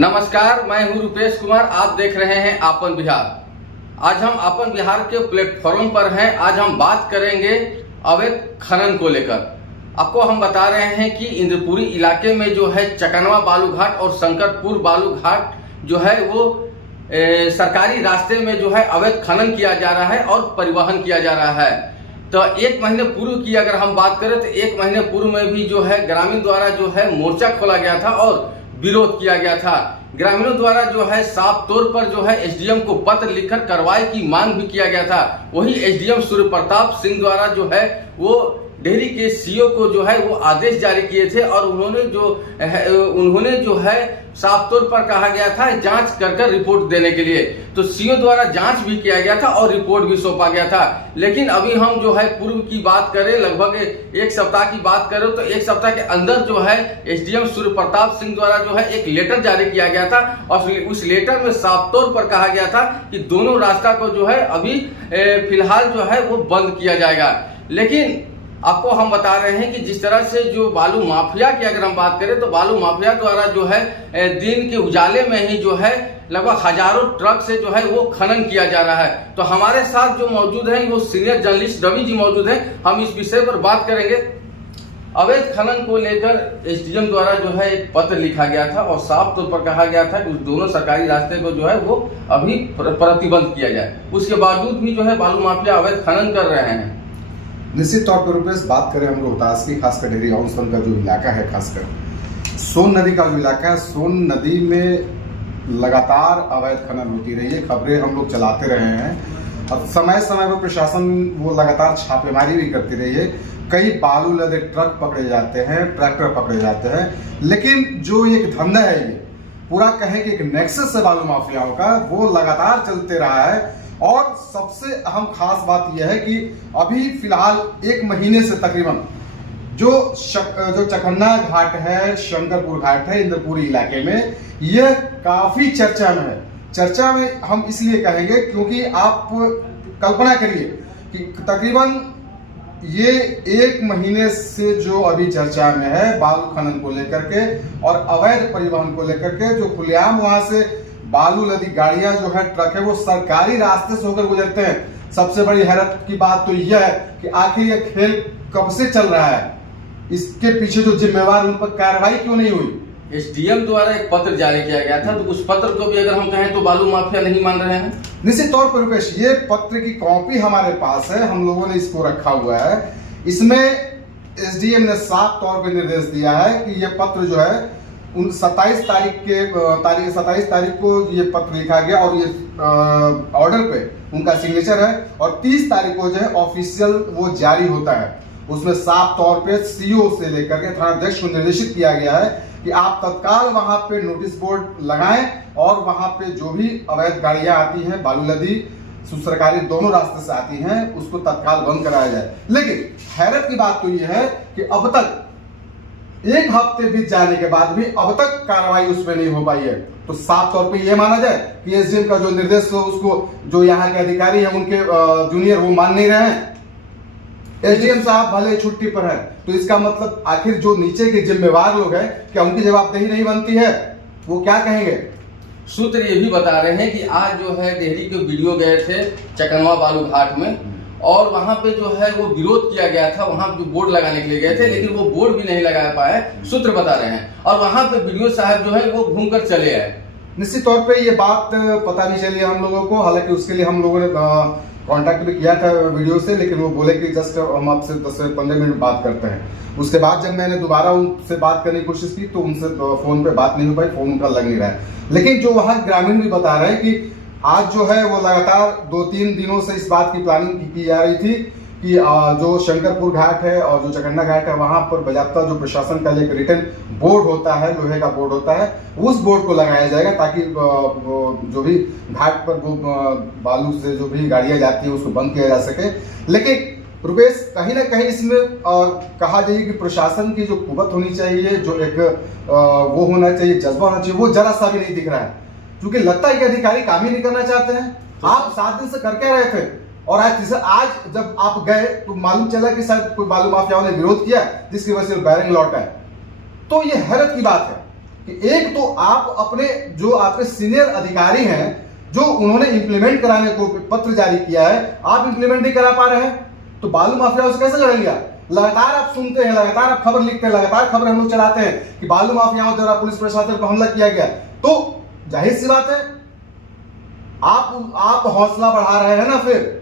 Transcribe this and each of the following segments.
नमस्कार, मैं हूं रुपेश कुमार। आप देख रहे हैं आपन बिहार। आज हम आपन बिहार के प्लेटफॉर्म पर हैं। आज हम बात करेंगे अवैध खनन को लेकर। आपको हम बता रहे हैं कि इंद्रपुरी इलाके में जो है चकनवा बालू घाट और शंकरपुर बालू घाट जो है वो सरकारी रास्ते में जो है अवैध खनन किया जा रहा है और परिवहन किया जा रहा है। तो एक महीने पूर्व की अगर हम बात करें तो एक महीने पूर्व में भी जो है ग्रामीण द्वारा जो है मोर्चा खोला गया था और विरोध किया गया था। ग्रामीणों द्वारा जो है साफ तौर पर जो है एसडीएम को पत्र लिखकर कार्रवाई की मांग भी किया गया था। वही एसडीएम सूर्य प्रताप सिंह द्वारा जो है वो डेहरी के सीओ को जो है वो आदेश जारी किए थे और उन्होंने जो है साफ तौर पर कहा गया था जांच कर रिपोर्ट देने के लिए। तो सीओ द्वारा जांच भी किया गया था और रिपोर्ट भी सौंपा गया था। लेकिन अभी हम जो है पूर्व की बात करें, लगभग एक सप्ताह की बात करें तो एक सप्ताह के अंदर जो है एसडीएम सूर्य प्रताप सिंह द्वारा जो है एक लेटर जारी किया गया था और उस लेटर में साफ तौर पर कहा गया था कि दोनों रास्ता को जो है अभी फिलहाल जो है वो बंद किया जाएगा। लेकिन आपको हम बता रहे हैं कि जिस तरह से जो बालू माफिया की अगर हम बात करें तो बालू माफिया द्वारा जो है दिन के उजाले में ही जो है लगभग हजारों ट्रक से जो है वो खनन किया जा रहा है। तो हमारे साथ जो मौजूद हैं वो सीनियर जर्नलिस्ट रवि जी मौजूद हैं। हम इस विषय पर बात करेंगे। अवैध खनन को लेकर एसडीएम द्वारा जो है एक पत्र लिखा गया था और साफ तौर पर कहा गया था कि उस दोनों सरकारी रास्ते को जो है वो अभी प्रतिबंध किया जाए। उसके बावजूद भी जो है बालू माफिया अवैध खनन कर रहे हैं। निश्चित तौर पर रुपेश, बात करें हम रोहतास की, खासकर डेहरी ऑनसन का जो इलाका है, खासकर सोन नदी का जो इलाका है, सोन नदी में लगातार अवैध खनन होती रही है। खबरें हम लोग चलाते रहे हैं और समय समय पर प्रशासन वो लगातार छापेमारी भी करती रही है। कई बालू लदे ट्रक पकड़े जाते हैं, ट्रैक्टर पकड़े जाते हैं। लेकिन जो एक धंधा है, ये पूरा कहें कि एक नेक्सस है बालू माफियाओं का, वो लगातार चलते रहा है। और सबसे अहम खास बात यह है कि अभी फिलहाल एक महीने से तकरीबन जो चकन्ना घाट है, शंकरपुर घाट है, इंद्रपुरी इलाके में, यह काफी चर्चा में है। चर्चा में हम इसलिए कहेंगे क्योंकि आप कल्पना करिए कि तकरीबन ये एक महीने से जो अभी चर्चा में है बालू खनन को लेकर के और अवैध परिवहन को लेकर के, जो खुलेआम वहां से बालू लदी गाड़ियां जो है, ट्रक है, वो सरकारी रास्ते से होकर गुजरते हैं। सबसे बड़ी हैरत की बात तो यह है कि आखिर यह खेल कब से चल रहा है, इसके पीछे जो जिम्मेवार उन पर कार्रवाई क्यों नहीं हुई। एसडीएम द्वारा एक पत्र जारी किया गया था, तो उस पत्र को भी अगर हम कहें तो बालू माफिया नहीं मान रहे हैं। निश्चित तौर पर रुपेश, ये पत्र की कॉपी हमारे पास है, हम लोगों ने इसको रखा हुआ है। इसमें एसडीएम ने साफ तौर पर निर्देश दिया है कि यह पत्र जो है 27 तारीख को ये पत्र लिखा गया और ये ऑर्डर पे उनका सिग्नेचर है और 30 तारीख को जो है ऑफिशियल वो जारी होता है। उसमें साफ तौर पे सीओ से लेकर के थानाध्यक्ष को निर्देशित किया गया है कि आप तत्काल वहां पे नोटिस बोर्ड लगाएं और वहां पे जो भी अवैध गाड़ियां आती हैं, बालू लदी सरकारी दोनों रास्ते से आती हैं, उसको तत्काल बंद कराया जाए। लेकिन हैरत की बात तो यह है कि अब तक एक हफ्ते बीत जाने के बाद भी अब तक कार्रवाई उसमें नहीं हो पाई है। तो साफ तौर पे ये माना जाए कि एसडीएम का जो निर्देश है उसको जो यहाँ के अधिकारी हैं उनके जूनियर वो मान नहीं रहे हैं। एसडीएम साहब भले छुट्टी पर है, तो इसका मतलब आखिर जो नीचे के जिम्मेवार लोग हैं, क्या उनकी जवाबदेही नहीं बनती है? वो क्या कहेंगे? सूत्र ये भी बता रहे हैं कि आज जो है डेहरी के वीडियो गए थे चकनवा बालू घाट में और वहां पे जो है वो विरोध किया गया था। वहां जो बोर्ड लगाने के लिए गए थे लेकिन वो बोर्ड भी नहीं लगा पाए, सूत्र बता रहे हैं। और वहां पे वीडियो साहब जो है वो घूमकर चले आए। निश्चित तौर पे ये बात पता नहीं चली हम लोगों को, हालांकि उसके लिए हम लोगों ने कांटेक्ट भी किया था वीडियो से, लेकिन वो बोले कि जस्ट हम आपसे 10 से 15 मिनट बात करते हैं। उसके बाद जब मैंने दोबारा उनसे बात करने की कोशिश की तो उनसे फोन पे बात नहीं हो पाई, फोन उनका लग नहीं रहा है। लेकिन जो वहाँ ग्रामीण भी बता रहे हैं कि आज जो है वो लगातार 2-3 दिनों से इस बात की प्लानिंग की जा रही थी कि जो शंकरपुर घाट है और जो चकन्ना घाट है वहां पर बाजाप्ता जो प्रशासन का एक रिटर्न बोर्ड होता है, लोहे का बोर्ड होता है, उस बोर्ड को लगाया जाएगा ताकि जो भी घाट पर वो बालू से जो भी गाड़ियां जाती है उसको बंद किया जा सके। लेकिन रुपेश, कहीं ना कहीं इसमें कहा जाए कि प्रशासन की जो कुवत होनी चाहिए, जो एक वो होना चाहिए, जज्बा होना चाहिए, वो जरा सा भी नहीं दिख रहा है। क्योंकि लगता है कि अधिकारी काम ही नहीं करना चाहते हैं। आप 7 दिन से करके रहे थे और आज जब आप गए तो मालूम चला कि शायद कोई बालू माफियाओं ने विरोध किया जिसकी वजह से बैरिंग लौटा है। तो ये हैरत की बात है कि एक तो आप अपने जो आपके सीनियर अधिकारी हैं, जो उन्होंने इंप्लीमेंट कराने को पत्र जारी किया है, आप इंप्लीमेंट नहीं करा पा रहे हैं, तो बालू माफिया से कैसे लड़ेंगे आप? लगातार आप सुनते हैं, लगातार आप खबर लिखते हैं, लगातार खबर हम लोग चलाते हैं कि बालू माफियाओं द्वारा पुलिस प्रशासन पर हमला किया गया, तो जाहिर सी बात है आप हौसला बढ़ा रहे हैं ना। फिर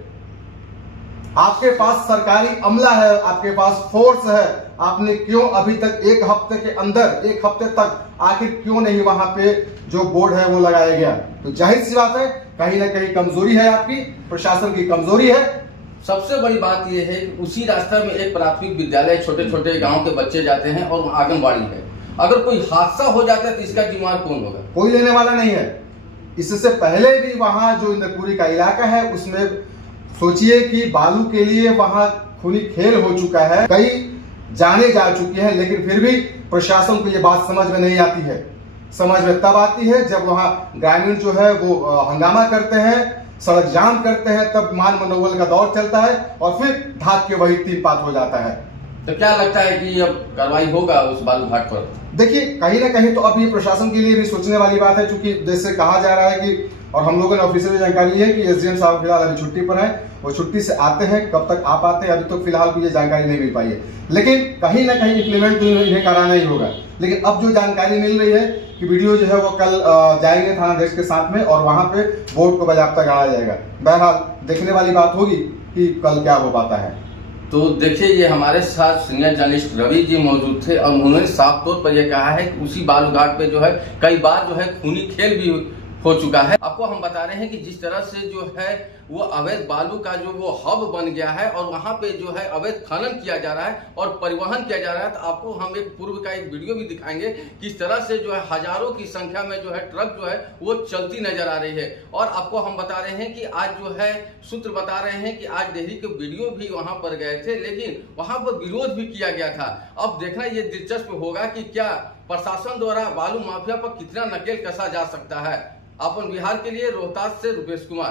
आपके पास सरकारी अमला है, आपके पास फोर्स है, आपने क्यों अभी तक एक हफ्ते के अंदर, एक हफ्ते तक आखिर क्यों नहीं वहां पे जो बोर्ड है वो लगाया गया? तो जाहिर सी बात है कहीं ना कहीं कमजोरी है, आपकी प्रशासन की कमजोरी है। सबसे बड़ी बात यह है कि उसी रास्ते में एक प्राथमिक विद्यालय, छोटे छोटे गांव के बच्चे जाते हैं और आंगनबाड़ी है। अगर कोई हादसा हो जाता है तो इसका जिम्मेदार कौन होगा? कोई लेने वाला नहीं है। इससे पहले भी वहां जो इंद्रपुरी का इलाका है उसमें सोचिए कि बालू के लिए वहां खूनी खेल हो चुका है, कई जाने जा चुकी हैं, लेकिन फिर भी प्रशासन को यह बात समझ में नहीं आती है। समझ में तब आती है जब वहां ग्रामीण जो है वो हंगामा करते हैं, सड़क जाम करते हैं, तब मान मनोबल का दौर चलता है और फिर ढाक के वही तीन पात हो जाता है। तो क्या लगता है कि अब कार्रवाई होगा उस बालू घाट पर? देखिए कहीं ना कहीं तो अब ये प्रशासन के लिए भी सोचने वाली बात है, क्योंकि जैसे कहा जा रहा है कि, और हम लोगों ने ऑफिशियल जानकारी है कि एसडीएम साहब फिलहाल अभी छुट्टी पर है, वो छुट्टी से आते हैं, कब तक आ पाते हैं अभी तो फिलहाल कोई जानकारी नहीं मिल पाई है, लेकिन कहीं ना कहीं इंप्लीमेंट तो इन्हें कराना ही होगा। लेकिन अब जो जानकारी मिल रही है कि वीडियो जो है वो कल जाएंगे थानाध्यक्ष के साथ में और वहां पे बोर्ड को बाकायदा गाड़ा जाएगा। बहरहाल देखने वाली बात होगी कि कल क्या हो पाता है। तो देखिए, ये हमारे साथ सीनियर जर्नलिस्ट रवि जी मौजूद थे और उन्होंने साफ तौर पर यह कहा है कि उसी बालू घाट पे जो है कई बार जो है खूनी खेल भी हो चुका है। आपको हम बता रहे हैं कि जिस तरह से जो है वो अवैध बालू का जो वो हब बन गया है और वहां पे जो है अवैध खनन किया जा रहा है और परिवहन किया जा रहा है। तो आपको हम एक पूर्व का एक वीडियो भी दिखाएंगे किस तरह से जो है हजारों की संख्या में जो है ट्रक जो है वो चलती नजर आ रही है। और आपको हम बता रहे हैं कि आज जो है सूत्र बता रहे हैं कि आज डेहरी के वीडियो भी वहां पर गए थे, लेकिन वहां पर विरोध भी किया गया था। अब देखना ये दिलचस्प होगा कि क्या प्रशासन द्वारा बालू माफिया पर कितना नकेल कसा जा सकता है। अपन बिहार के लिए रोहतास से रुपेश कुमार।